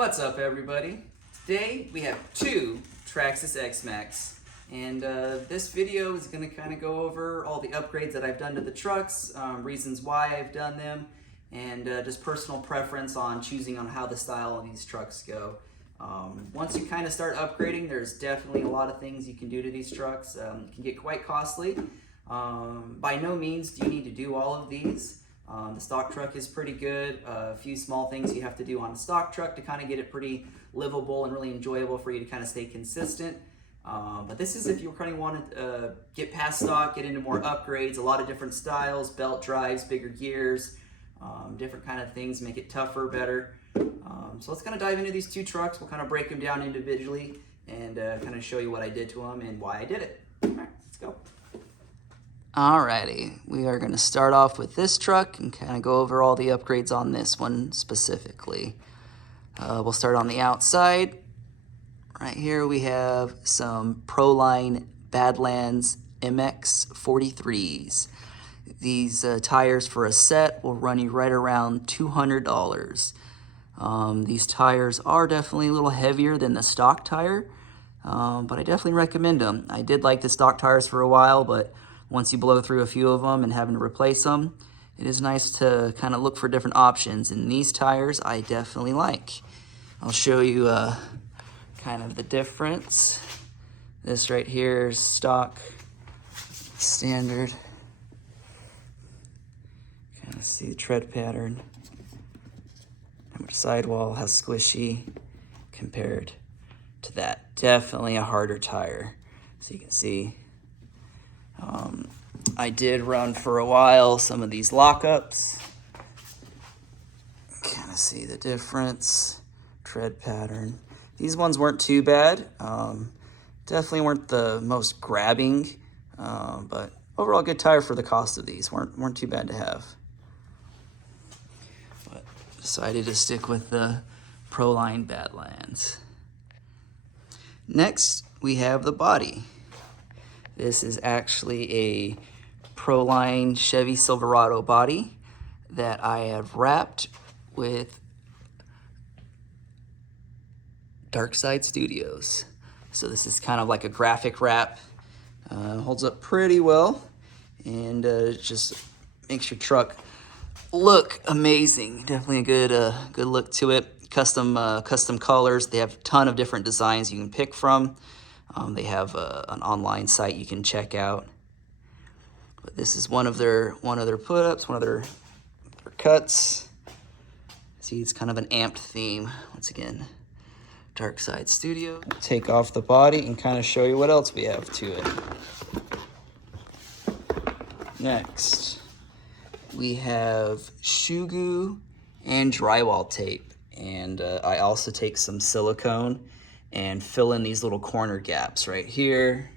What's up, everybody? Today we have two Traxxas XMaxx, and this video is going to kind of go over all the upgrades that I've done to the trucks, reasons why I've done them, and just personal preference on choosing on how the style of these trucks go. Once you kind of start upgrading, there's definitely a lot of things you can do to these trucks. It can get quite costly. By no means do you need to do all of these. The stock truck is pretty good. A few small things you have to do on the stock truck to kind of get it pretty livable and really enjoyable for you to kind of stay consistent. But this is if you kind of want to get past stock, get into more upgrades, a lot of different styles, belt drives, bigger gears, different kind of things, make it tougher, better. So let's kind of dive into these two trucks. We'll kind of break them down individually and kind of show you what I did to them and why I did it. All right, let's go. Alrighty, we are going to start off with this truck and kind of go over all the upgrades on this one specifically. We'll start on the outside. Right here we have some Proline Badlands MX 43s. These tires for a set will run you right around $200. These tires are definitely a little heavier than the stock tire, but I definitely recommend them. I did like the stock tires for a while, but once you blow through a few of them and having to replace them, it is nice to kind of look for different options. And these tires I definitely like. I'll show you kind of the difference. This right here is stock, standard. Kind of see the tread pattern. How much sidewall, how squishy compared to that. Definitely a harder tire. So you can see. I did run for a while some of these lockups. Kind of see the difference. Tread pattern. These ones weren't too bad. Definitely weren't the most grabbing, but overall good tire for the cost of these. Weren't too bad to have. But decided to stick with the Proline Badlands. Next, we have the body. This is actually a Proline Chevy Silverado body that I have wrapped with Darkside Studios. So this is kind of like a graphic wrap. Holds up pretty well and just makes your truck look amazing. Definitely a good look to it. Custom colors. They have a ton of different designs you can pick from. They have an online site you can check out. But this is one of their put-ups, one of their cuts. See, it's kind of an amped theme. Once again, Darkside Studio. Take off the body and kind of show you what else we have to it. Next, we have shoe glue and drywall tape. And I also take some silicone and fill in these little corner gaps right here.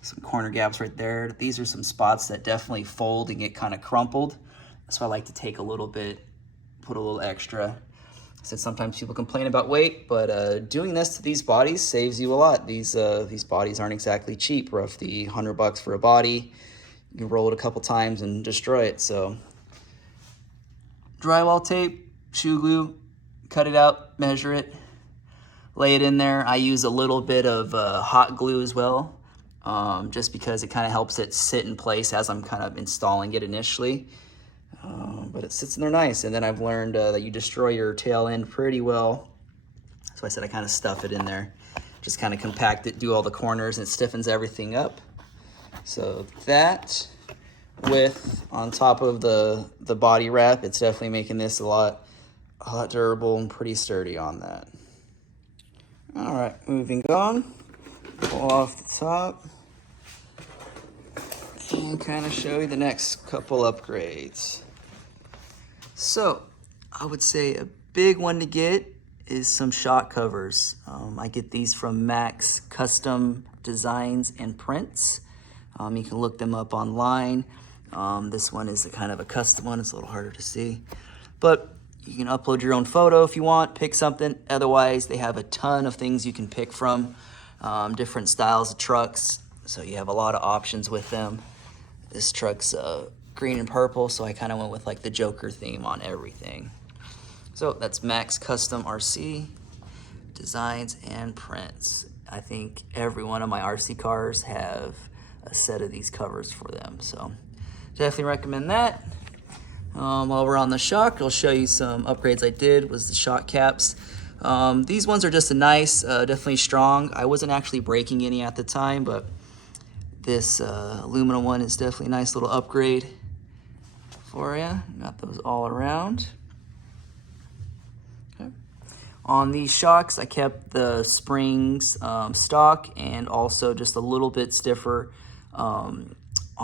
Some corner gaps right there. These are some spots that definitely fold and get kind of crumpled. That's why I like to take a little bit, put a little extra. Since sometimes people complain about weight, but doing this to these bodies saves you a lot. These bodies aren't exactly cheap, roughly $100 for a body. You can roll it a couple times and destroy it. So drywall tape, shoe glue, cut it out, measure it, lay it in there. I use a little bit of hot glue as well, just because it kind of helps it sit in place as I'm kind of installing it initially. But it sits in there nice. And then I've learned that you destroy your tail end pretty well. So I said I kind of stuff it in there. Just kind of compact it, do all the corners, and it stiffens everything up. So that, with on top of the body wrap, it's definitely making this a lot durable and pretty sturdy on that. All right, moving on. Pull off the top and kind of show you the next couple upgrades. So I would say a big one to get is some shock covers. I get these from Max Custom Designs and Prints. You can look them up online. This one is a kind of a custom one. It's a little harder to see, but you can upload your own photo if you want, pick something. Otherwise, they have a ton of things you can pick from, different styles of trucks. So you have a lot of options with them. This truck's green and purple, so I kind of went with like the Joker theme on everything. So that's Max Custom RC. designs and prints. I think every one of my RC cars have a set of these covers for them, so definitely recommend that. While we're on the shock, I'll show you some upgrades I did. Was the shock caps. These ones are just a nice, definitely strong. I wasn't actually breaking any at the time, but this aluminum one is definitely a nice little upgrade for you. Got those all around. Okay. On these shocks, I kept the springs stock and also just a little bit stiffer on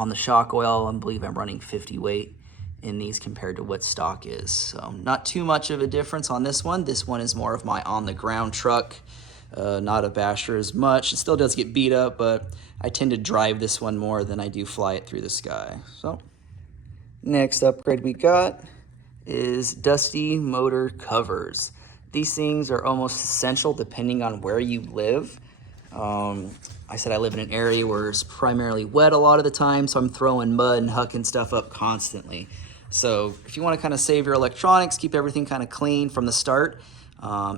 the shock oil. I believe I'm running 50 weight in these compared to what stock is. So not too much of a difference on this one. This one is more of my on the ground truck, not a basher as much. It still does get beat up, but I tend to drive this one more than I do fly it through the sky. So next upgrade we got is dusty motor covers. These things are almost essential depending on where you live. I said I live in an area where it's primarily wet a lot of the time, so I'm throwing mud and hucking stuff up constantly. So if you want to kind of save your electronics, keep everything kind of clean from the start,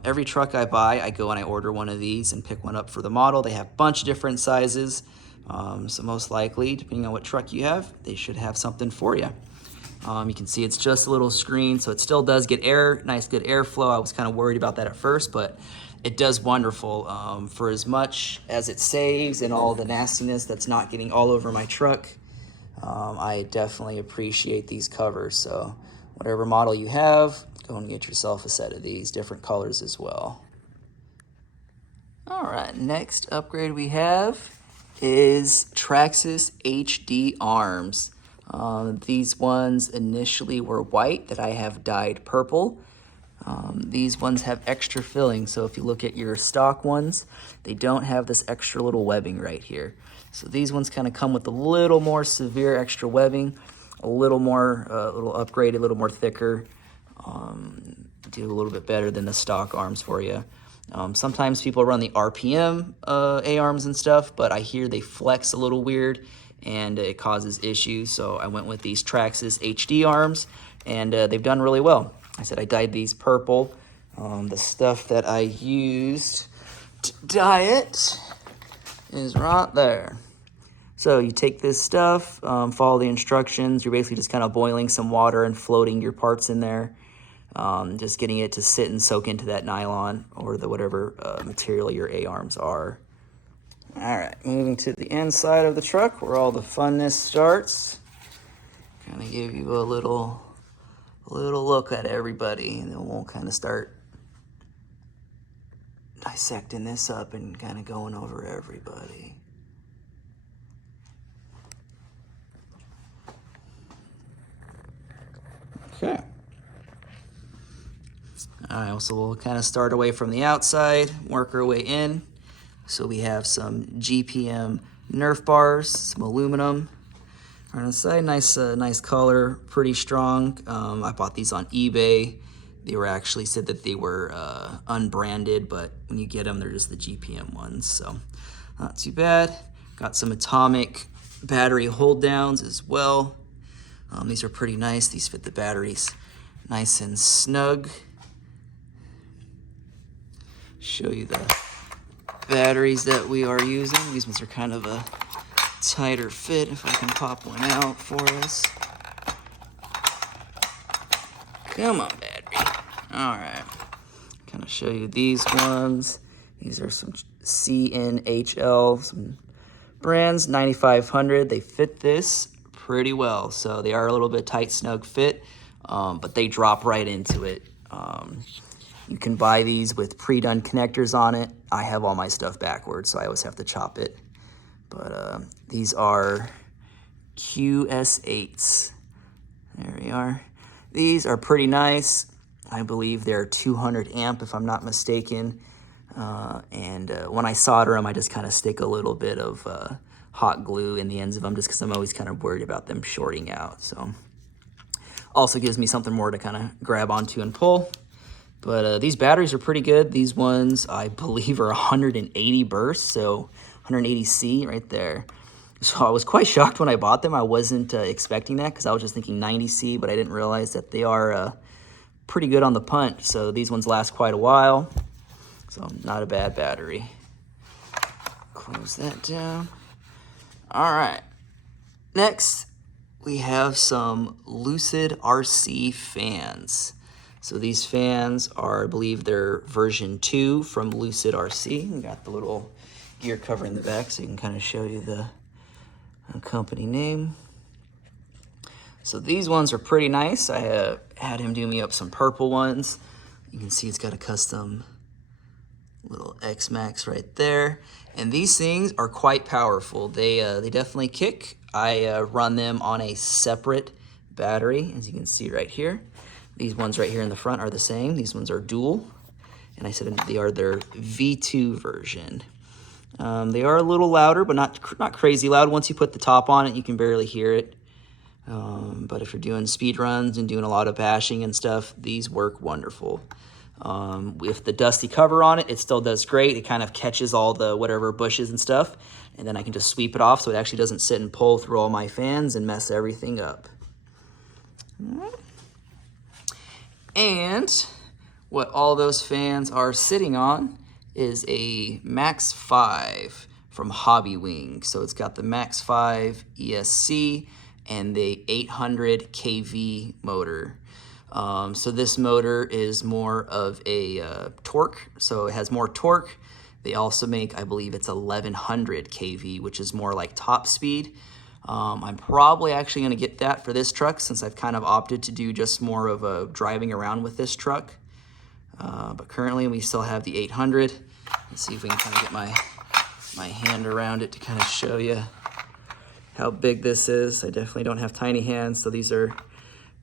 every truck I buy, I go and I order one of these and pick one up for the model. They have a bunch of different sizes, so most likely, depending on what truck you have, they should have something for you. You can see it's just a little screen, so it still does get air, nice good airflow. I was kind of worried about that at first, but it does wonderful for as much as it saves and all the nastiness that's not getting all over my truck. I definitely appreciate these covers, so whatever model you have, go and get yourself a set of these, different colors as well. All right, next upgrade we have is Traxxas HD arms. These ones initially were white that I have dyed purple. These ones have extra filling, so if you look at your stock ones, they don't have this extra little webbing right here. So these ones kind of come with a little more severe extra webbing, a little more, little upgraded, a little more thicker, do a little bit better than the stock arms for you. Sometimes people run the RPM A-arms and stuff, but I hear they flex a little weird and it causes issues, so I went with these Traxxas HD arms, and they've done really well. I said I dyed these purple. The stuff that I used to dye it is right there. So you take this stuff, follow the instructions. You're basically just kind of boiling some water and floating your parts in there, just getting it to sit and soak into that nylon or the whatever material your A-arms are. All right, moving to the inside of the truck where all the funness starts. Kind of give you a little look at everybody, and then we'll kind of start dissecting this up and kind of going over everybody. Okay. All right, so we'll kind of start away from the outside, work our way in. So we have some GPM Nerf bars, some aluminum. On the side, nice color, pretty strong. I bought these on eBay. They were actually said that they were unbranded, but when you get them, they're just the GPM ones, so not too bad. Got some atomic battery hold downs as well. These are pretty nice. These fit the batteries nice and snug. Show you the batteries that we are using. These ones are kind of a tighter fit, if I can pop one out for us. Come on, battery. All right. Kind of show you these ones. These are some CNHL, some brands, 9500. They fit this pretty well. So they are a little bit tight, snug fit, but they drop right into it. You can buy these with pre-done connectors on it. I have all my stuff backwards, so I always have to chop it. But these are QS8s. There we are. These are pretty nice. I believe they're 200 amp if I'm not mistaken. When I solder them, I just kind of stick a little bit of hot glue in the ends of them just because I'm always kind of worried about them shorting out. So also gives me something more to kind of grab onto and pull. But these batteries are pretty good. These ones, I believe, are 180 bursts, so 180C right there. So I was quite shocked when I bought them. I wasn't expecting that because I was just thinking 90C, but I didn't realize that they are pretty good on the punt. So these ones last quite a while. So not a bad battery. Close that down. All right. Next, we have some Lucid RC fans. So these fans are, I believe they're version 2 from Lucid RC. We got the little gear cover in the back so you can kind of show you the company name. So these ones are pretty nice. I have had him do me up some purple ones. You can see it's got a custom little XMaxx right there. And these things are quite powerful. They definitely kick. I run them on a separate battery, as you can see right here. These ones right here in the front are the same. These ones are dual. And I said they are their V2 version. They are a little louder, but not crazy loud. Once you put the top on it, you can barely hear it. But if you're doing speed runs and doing a lot of bashing and stuff, these work wonderful. With the dusty cover on it, it still does great. It kind of catches all the whatever bushes and stuff, and then I can just sweep it off so it actually doesn't sit and pull through all my fans and mess everything up. And what all those fans are sitting on is a Max 5 from Hobby Wing. So it's got the Max 5 ESC and the 800 kV motor. So this motor is more of a torque, so it has more torque. They also make, I believe it's 1100 kV, which is more like top speed. I'm probably actually gonna get that for this truck since I've kind of opted to do just more of a driving around with this truck. But currently we still have the 800. Let's see if we can kind of get my hand around it to kind of show you how big this is. I definitely don't have tiny hands, so these are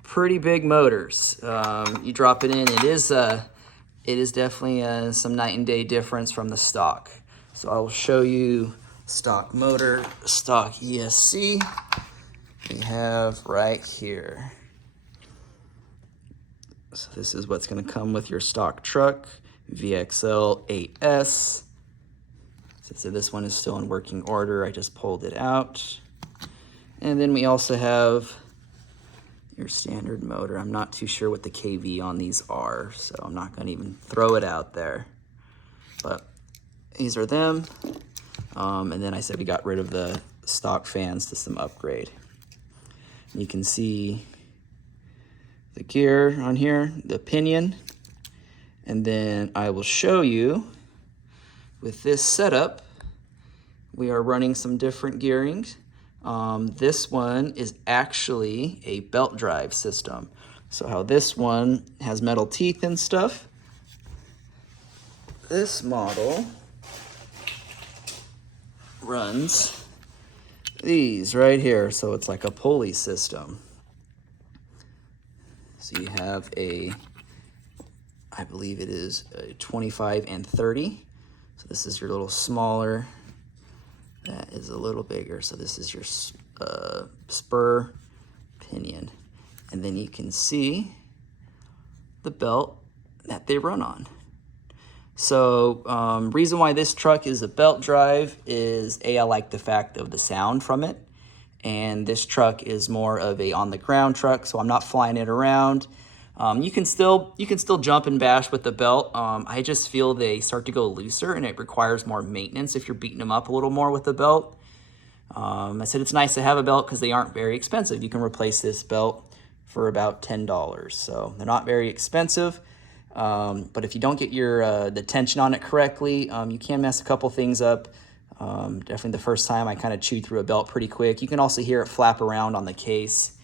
pretty big motors. You drop it in, it is definitely some night and day difference from the stock. So I will show you stock motor, stock ESC we have right here. So this is what's going to come with your stock truck, VXL 8S. So this one is still in working order. I just pulled it out. And then we also have your standard motor. I'm not too sure what the kV on these are, so I'm not going to even throw it out there. But these are them. And then I said we got rid of the stock fans to some upgrade. You can see the gear on here, the pinion. And then I will show you with this setup, we are running some different gearings. This one is actually a belt drive system. So how this one has metal teeth and stuff, this model runs these right here. So it's like a pulley system. So you have a, I believe it is a 25 and 30. So this is your little smaller. That is a little bigger. So this is your spur pinion. And then you can see the belt that they run on. So reason why this truck is a belt drive is I like the fact of the sound from it. And this truck is more of a on the ground truck, so I'm not flying it around. You can still jump and bash with the belt. I just feel they start to go looser and it requires more maintenance if you're beating them up a little more with the belt. I said it's nice to have a belt because they aren't very expensive. You can replace this belt for about $10. So they're not very expensive. But if you don't get your the tension on it correctly, you can mess a couple things up. Definitely the first time I kind of chewed through a belt pretty quick. You can also hear it flap around on the case.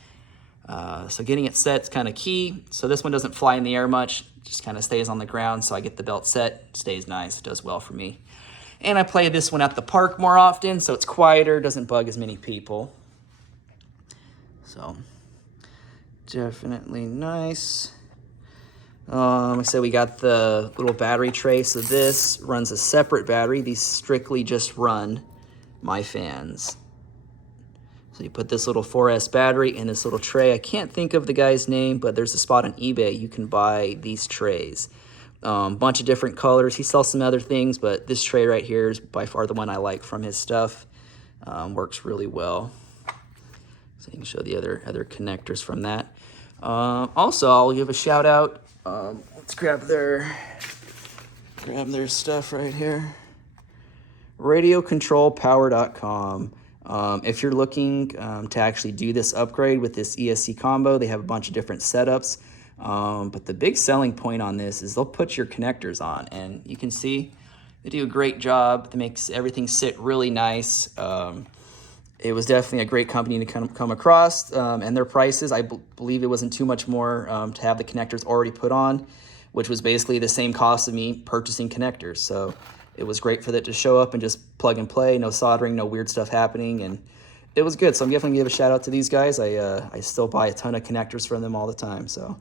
So getting it set is kind of key. So this one doesn't fly in the air much, just kind of stays on the ground. So I get the belt set, stays nice, it does well for me. And I play this one at the park more often, so it's quieter, doesn't bug as many people. So definitely nice. Like I said, we got the little battery tray. So this runs a separate battery. These strictly just run my fans. So you put this little 4S battery in this little tray. I can't think of the guy's name, but there's a spot on eBay you can buy these trays. Bunch of different colors. He sells some other things, but this tray right here is by far the one I like from his stuff. Works really well. So you can show the other connectors from that. Also, I'll give a shout out. Let's grab their grab their stuff right here. RadioControlPower.com. If you're looking to actually do this upgrade with this ESC combo, they have a bunch of different setups. But the big selling point on this is they'll put your connectors on, and you can see they do a great job. That makes everything sit really nice. It was definitely a great company to come across, and their prices, I believe it wasn't too much more to have the connectors already put on, which was basically the same cost of me purchasing connectors. So it was great for that to show up and just plug and play, no soldering, no weird stuff happening, and it was good. So I'm definitely gonna give a shout out to these guys. I still buy a ton of connectors from them all the time, so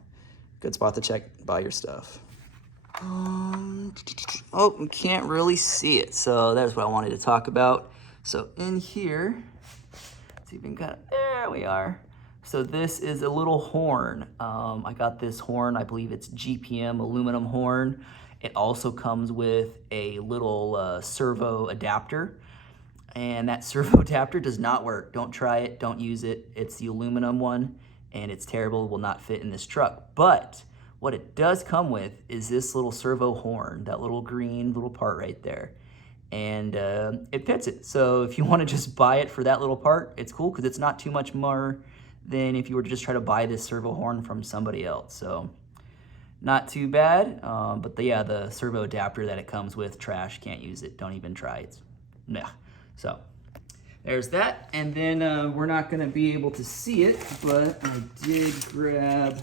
good spot to buy your stuff. Oh, we can't really see it, so that's what I wanted to talk about. So in here, it's even kind of, there we are. So this is a little horn. I got this horn, I believe it's GPM aluminum horn. It also comes with a little servo adapter, and that servo adapter does not work. Don't try it, don't use it. It's the aluminum one, and it's terrible, will not fit in this truck. But what it does come with is this little servo horn, that little green little part right there. And it fits it. So if you want to just buy it for that little part, it's cool because it's not too much more than if you were to just try to buy this servo horn from somebody else. So not too bad, but the servo adapter that it comes with, trash, can't use it, don't even try it. Nah. So there's that, and then we're not gonna be able to see it, but I did grab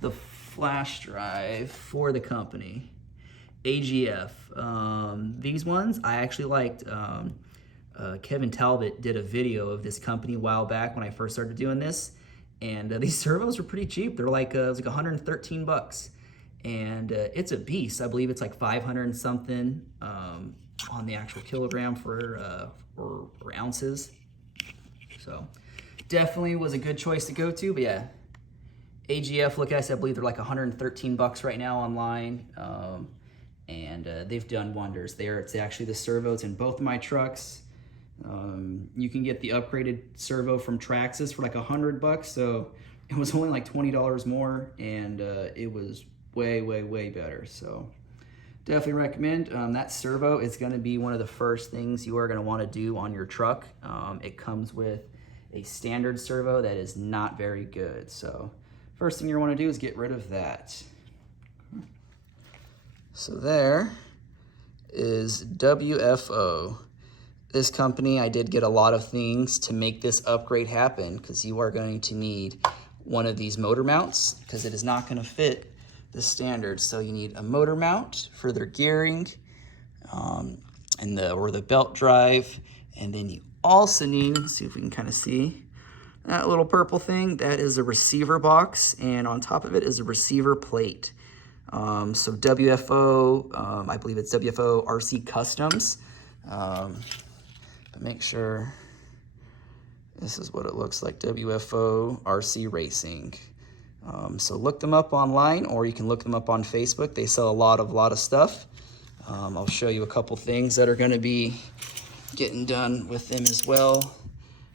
the flash drive for the company, AGF. These ones I actually liked. Kevin Talbot did a video of this company a while back when I first started doing this, and these servos were pretty cheap. They're like, it was like 113 bucks. And it's a beast. I believe it's like 500 and something on the actual kilogram for or ounces. So definitely was a good choice to go to. But yeah, AGF, look at, I believe they're like 113 bucks right now online, and they've done wonders. It's actually the servos in both of my trucks. You can get the upgraded servo from Traxxas for like 100 bucks. So it was only like $20 more, and it was way better. So definitely recommend. That servo is going to be one of the first things you are going to want to do on your truck. It comes with a standard servo that is not very good, so first thing you want to do is get rid of that. So there is WFO. This company, I did get a lot of things to make this upgrade happen, because you are going to need one of these motor mounts, because it is not going to fit the standard. So you need a motor mount for their gearing, or the belt drive, and then you also need, let's see if we can kind of see that little purple thing. That is a receiver box, and on top of it is a receiver plate. So WFO, I believe it's WFO RC Customs. But make sure this is what it looks like, WFO RC Racing. So look them up online, or you can look them up on Facebook. They sell a lot of stuff. I'll show you a couple things that are going to be getting done with them as well.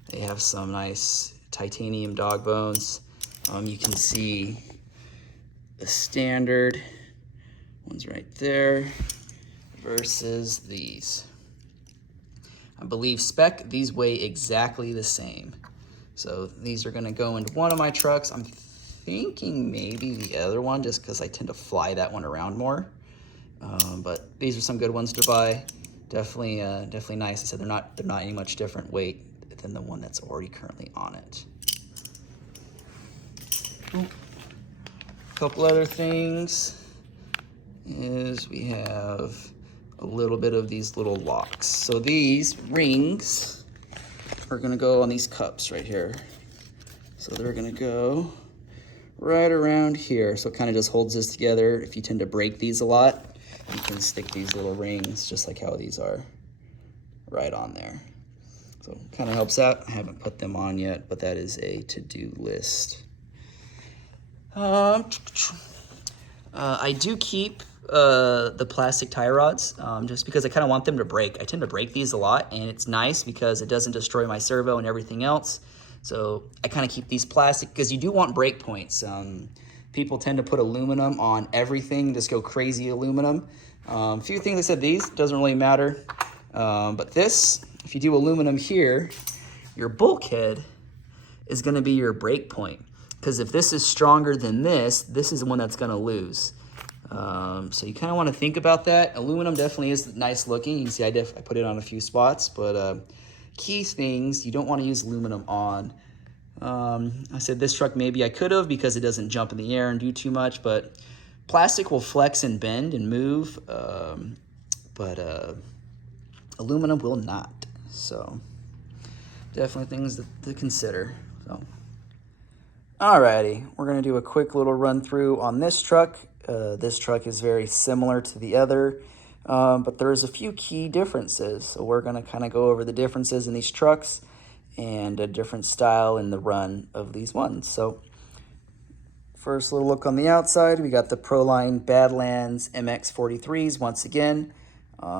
They have some nice titanium dog bones. You can see the standard one's right there versus these. I believe spec, these weigh exactly the same. So these are going to go into one of my trucks. I'm thinking maybe the other one, just because I tend to fly that one around more. But these are some good ones to buy. Definitely nice. I said they're not any much different weight than the one that's already currently on it. A couple other things is we have a little bit of these little locks. So these rings are gonna go on these cups right here. So they're gonna go right around here. So it kind of just holds this together. If you tend to break these a lot, you can stick these little rings, just like how these are, right on there. So kind of helps out. I haven't put them on yet, but that is a to-do list. I do keep the plastic tie rods, just because I kind of want them to break. I tend to break these a lot, and it's nice because it doesn't destroy my servo and everything else. So I kind of keep these plastic, because you do want break points. People tend to put aluminum on everything, just go crazy aluminum. A few things I said, these doesn't really matter. But this, if you do aluminum here, your bulkhead is going to be your break point. Because if this is stronger than this is the one that's going to lose. So you kind of want to think about that. Aluminum definitely is nice looking. You can see I put it on a few spots, but key things you don't want to use aluminum on. I said this truck maybe I could have because it doesn't jump in the air and do too much, but plastic will flex and bend and move, but aluminum will not. So definitely things to consider. So, alrighty, we're gonna do a quick little run through on this truck. This truck is very similar to the other, but there's a few key differences. So we're gonna kind of go over the differences in these trucks and a different style in the run of these ones. So first little look on the outside, we got the Proline Badlands MX43s once again.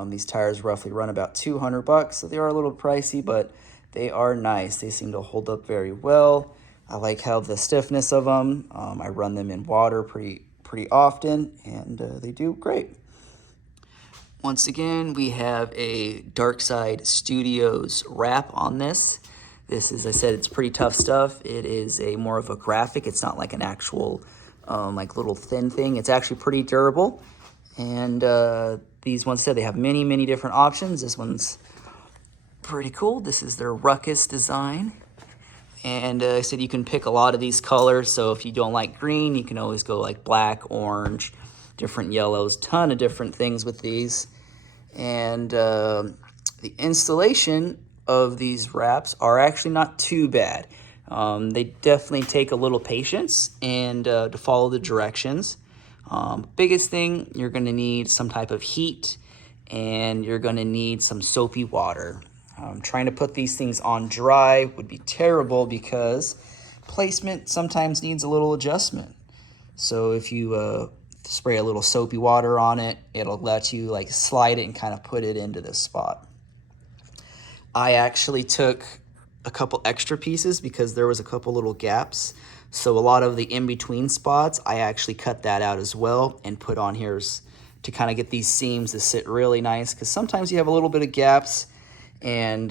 These tires roughly run about $200, so they are a little pricey, but they are nice. They seem to hold up very well. I like how the stiffness of them. I run them in water pretty often, and they do great. Once again, we have a Darkside Studios wrap on this. This is, I said, it's pretty tough stuff. It is more of a graphic. It's not like an actual like little thin thing. It's actually pretty durable. And these ones said they have many different options. This one's pretty cool. This is their ruckus design. And I said you can pick a lot of these colors. So if you don't like green, you can always go like black, orange, different yellows, ton of different things with these. And the installation of these wraps are actually not too bad. They definitely take a little patience and to follow the directions. Biggest thing, you're going to need some type of heat, and you're going to need some soapy water. Trying to put these things on dry would be terrible because placement sometimes needs a little adjustment. So if you spray a little soapy water on it, it'll let you like slide it and kind of put it into this spot. I actually took a couple extra pieces because there was a couple little gaps. So a lot of the in-between spots, I actually cut that out as well and put on here to kind of get these seams to sit really nice, because sometimes you have a little bit of gaps, and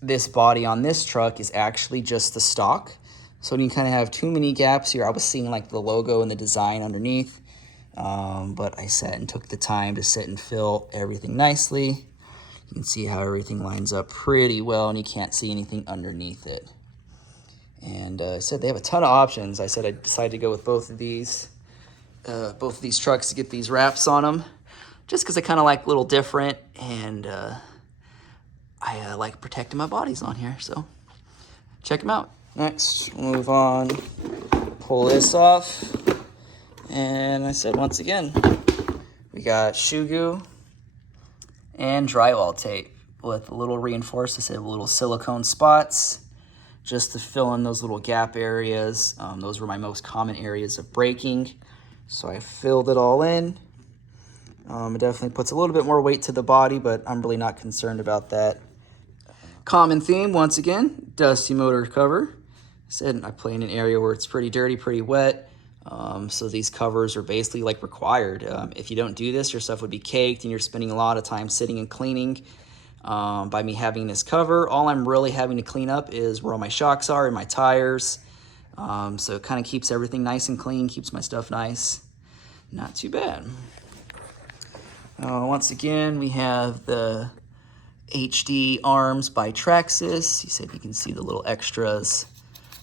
this body on this truck is actually just the stock. So you kind of have too many gaps here. I was seeing like the logo and the design underneath, but I sat and took the time to sit and fill everything nicely. You can see how everything lines up pretty well, and you can't see anything underneath it. And I said they have a ton of options. I said I decided to go with both of these trucks to get these wraps on them, just because I kind of like a little different, and I like protecting my bodies on here. So check them out. Next, we'll move on, pull this off, and I said once again, we got shoe goo and drywall tape with a little reinforced, I said little silicone spots just to fill in those little gap areas. Those were my most common areas of braking. So I filled it all in. It definitely puts a little bit more weight to the body, but I'm really not concerned about that. Common theme, once again, dusty motor cover. I said I play in an area where it's pretty dirty, pretty wet. So these covers are basically like required. If you don't do this, your stuff would be caked and you're spending a lot of time sitting and cleaning. By me having this cover, all I'm really having to clean up is where all my shocks are and my tires. So it kind of keeps everything nice and clean, keeps my stuff nice. Not too bad. Once again, we have the HD arms by Traxxas. You said you can see the little extras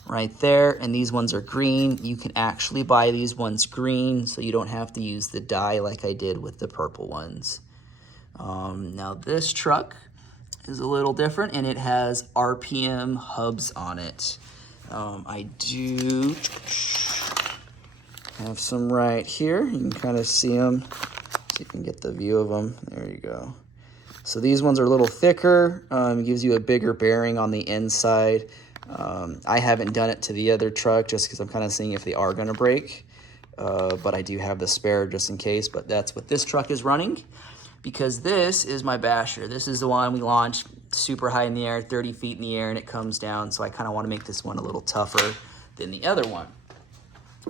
right there, and these ones are green. You can actually buy these ones green, so you don't have to use the dye like I did with the purple ones. Now this truck is a little different, and it has RPM hubs on it. I do have some right here. You can kind of see them, so you can get the view of them. There you go. So these ones are a little thicker. It gives you a bigger bearing on the inside. I haven't done it to the other truck just because I'm kind of seeing if they are going to break. But I do have the spare just in case. But that's what this truck is running, because this is my basher. This is the one we launched super high in the air, 30 feet in the air, and it comes down. So I kind of want to make this one a little tougher than the other one.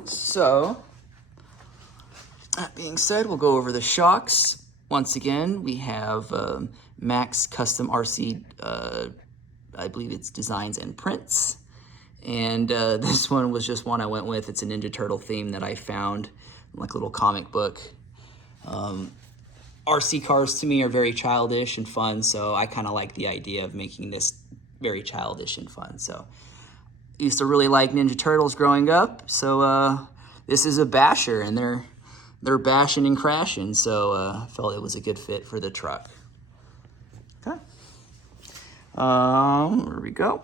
So, that being said, we'll go over the shocks. Once again, we have Max Custom RC, I believe it's Designs and Prints. And this one was just one I went with. It's a Ninja Turtle theme that I found, like a little comic book. RC cars to me are very childish and fun, so I kind of like the idea of making this very childish and fun. So I used to really like Ninja Turtles growing up, so this is a basher, and they're bashing and crashing, so I felt it was a good fit for the truck. Okay. There we go.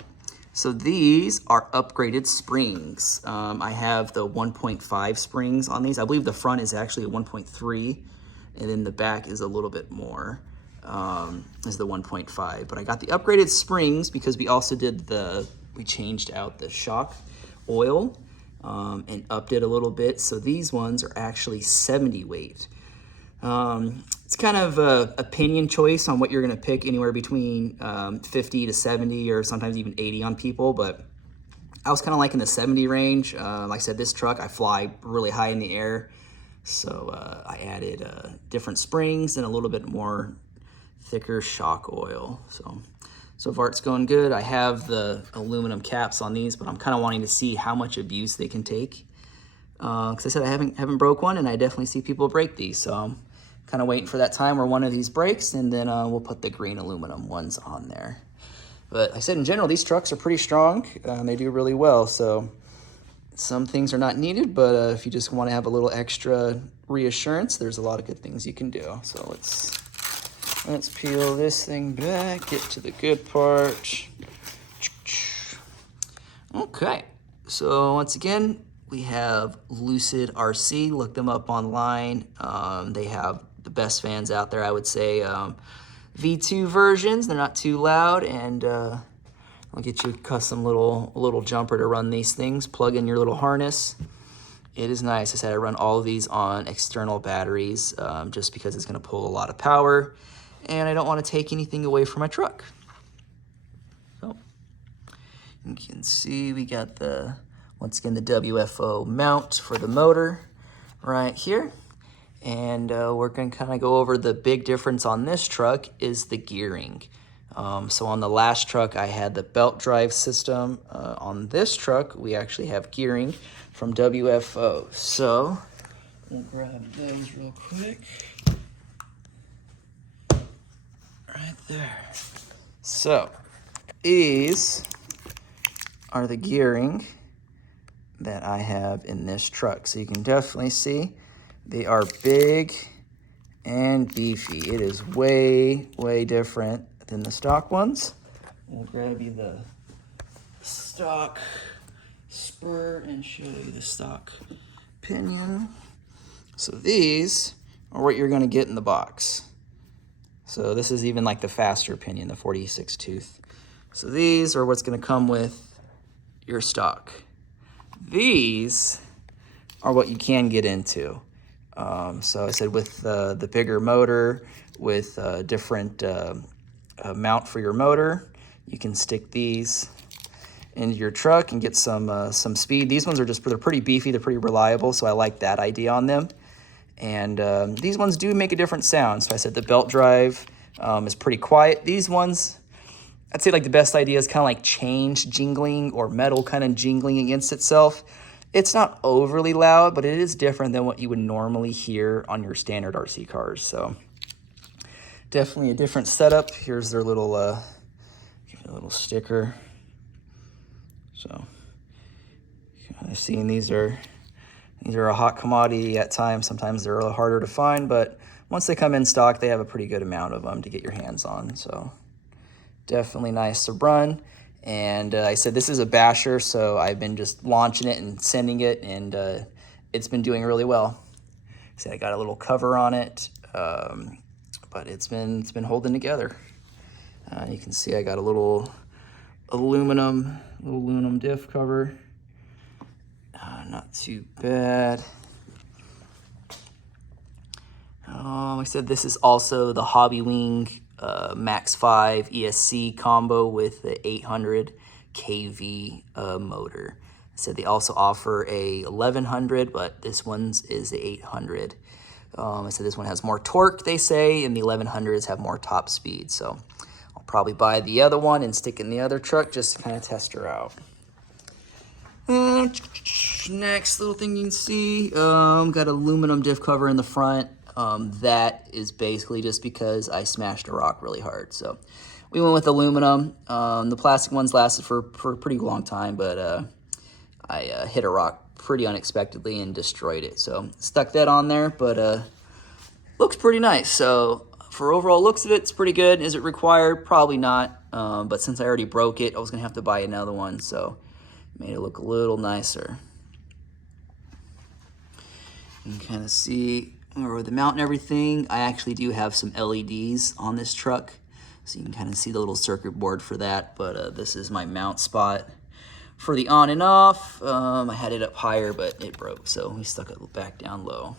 So these are upgraded springs. I have the 1.5 springs on these. I believe the front is actually a 1.3, and then the back is a little bit more, is the 1.5. But I got the upgraded springs because we also did we changed out the shock oil and upped it a little bit. So these ones are actually 70 weight. It's kind of a opinion choice on what you're gonna pick, anywhere between 50 to 70 or sometimes even 80 on people, but I was kind of like in the 70 range. Like I said, this truck, I fly really high in the air, so I added different springs and a little bit more thicker shock oil. So far it's going good. I have the aluminum caps on these, but I'm kind of wanting to see how much abuse they can take. Because I said I haven't broke one, and I definitely see people break these, so I'm kind of waiting for that time where one of these breaks, and then we'll put the green aluminum ones on there. But I said in general, these trucks are pretty strong, and they do really well, so some things are not needed, but if you just want to have a little extra reassurance, there's a lot of good things you can do. So let's peel this thing back, get to the good part. Okay, so once again, we have Lucid RC. Look them up online. They have the best fans out there, I would say. V2 versions, they're not too loud, and I'll get you a custom little jumper to run these things. Plug in your little harness. It is nice. I said I run all of these on external batteries just because it's going to pull a lot of power, and I don't want to take anything away from my truck. So you can see we got once again, the WFO mount for the motor right here. And we're going to kind of go over the big difference on this truck is the gearing. So on the last truck, I had the belt drive system. On this truck, we actually have gearing from WFO. So we'll grab those real quick. Right there. So these are the gearing that I have in this truck. So you can definitely see they are big and beefy. It is way, way different than the stock ones. I'll grab you the stock spur and show you the stock pinion. So these are what you're gonna get in the box. So this is even like the faster pinion, the 46 tooth. So these are what's gonna come with your stock. These are what you can get into. So I said with the bigger motor, with a different mount for your motor, you can stick these into your truck and get some speed. These ones they're pretty beefy, they're pretty reliable, so I like that idea on them. And these ones do make a different sound. So I said the belt drive is pretty quiet. These ones, I'd say like the best idea is kind of like chains jingling or metal kind of jingling against itself. It's not overly loud, but it is different than what you would normally hear on your standard RC cars. So definitely a different setup. Here's their little, give it a little sticker. So kind of seeing these are a hot commodity at times. Sometimes they're a little harder to find, but once they come in stock, they have a pretty good amount of them to get your hands on. So definitely nice to run. And I said this is a basher, so I've been just launching it and sending it, and it's been doing really well. See, I got a little cover on it, but it's been holding together. You can see I got a little aluminum diff cover. Not too bad. Like I said, this is also the Hobby Wing Max 5 ESC combo with the 800 kV motor. said they also offer a 1100, but this one's is the 800. I said this one has more torque, they say, and the 1100s have more top speed. So I'll probably buy the other one and stick in the other truck just to kind of test her out. Next little thing you can see, got aluminum diff cover in the front. That is basically just because I smashed a rock really hard. So we went with aluminum. The plastic ones lasted for a pretty long time, but I hit a rock pretty unexpectedly and destroyed it. So stuck that on there, but looks pretty nice. So for overall looks of it, it's pretty good. Is it required? Probably not. But since I already broke it, I was gonna have to buy another one. So made it look a little nicer. You can kind of see where the mount and everything. I actually do have some LEDs on this truck, so you can kind of see the little circuit board for that. But this is my mount spot for the on and off. I had it up higher, but it broke, so we stuck it back down low.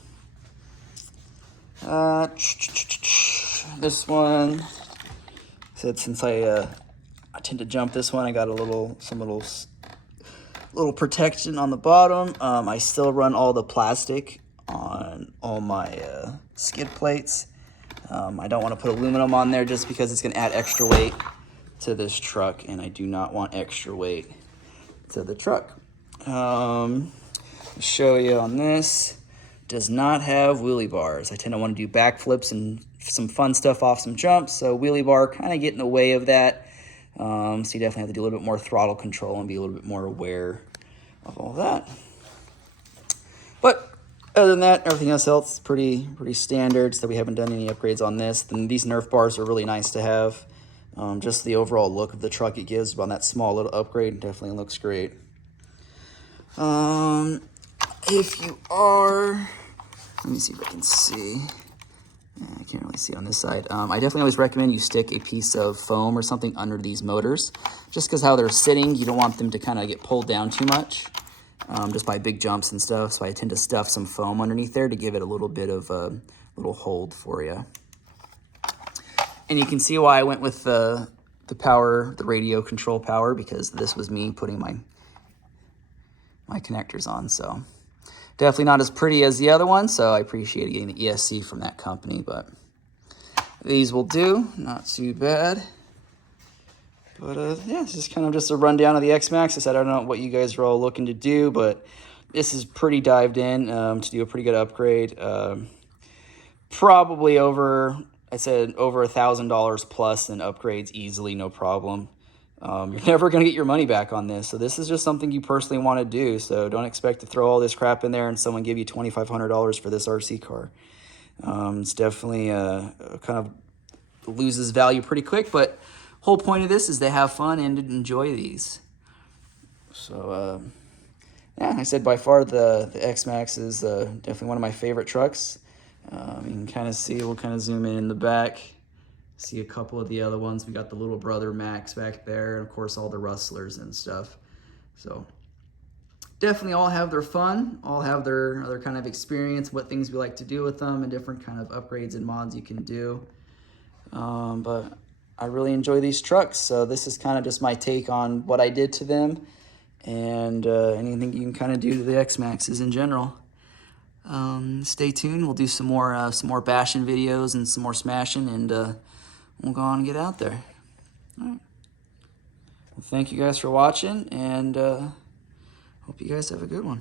This one, said since I tend to jump this one, I got some little protection on the bottom. I still run all the plastic on all my skid plates. I don't want to put aluminum on there just because it's going to add extra weight to this truck, and I do not want extra weight to the truck. Show you on this, does not have wheelie bars. I tend to want to do backflips and some fun stuff off some jumps, so wheelie bar kind of get in the way of that. So you definitely have to do a little bit more throttle control and be a little bit more aware of all that. But other than that, everything else is pretty standard, so we haven't done any upgrades on this. Then these Nerf bars are really nice to have. Just the overall look of the truck it gives on that small little upgrade definitely looks great. If you are, let me see if I can see. I can't really see on this side. I definitely always recommend you stick a piece of foam or something under these motors, just because how they're sitting, you don't want them to kind of get pulled down too much, just by big jumps and stuff. So I tend to stuff some foam underneath there to give it a little bit of a little hold for you. And you can see why I went with the power, the radio control power, because this was me putting my connectors on. So definitely not as pretty as the other one, so I appreciate getting the ESC from that company, but these will do, not too bad. But yeah, this is kind of just a rundown of the XMaxx. I said I don't know what you guys are all looking to do, but this is pretty dived in to do a pretty good upgrade. Probably over, I said over $1,000 plus in upgrades easily, no problem. You're never going to get your money back on this. So this is just something you personally want to do. So don't expect to throw all this crap in there and someone give you $2,500 for this RC car. It's definitely kind of loses value pretty quick, but whole point of this is to have fun and to enjoy these. So yeah, I said by far the XMaxx is definitely one of my favorite trucks. You can kind of see, we'll kind of zoom in the back. See a couple of the other ones. We got the little brother Max back there, and of course all the rustlers and stuff. So definitely all have their fun, all have their other kind of experience, what things we like to do with them, and different kind of upgrades and mods you can do. But I really enjoy these trucks, so this is kind of just my take on what I did to them, and anything you can kind of do to the XMaxxes in general. Stay tuned. We'll do some more bashing videos and some more smashing, and we'll go on and get out there. All right. Well, thank you guys for watching, and hope you guys have a good one.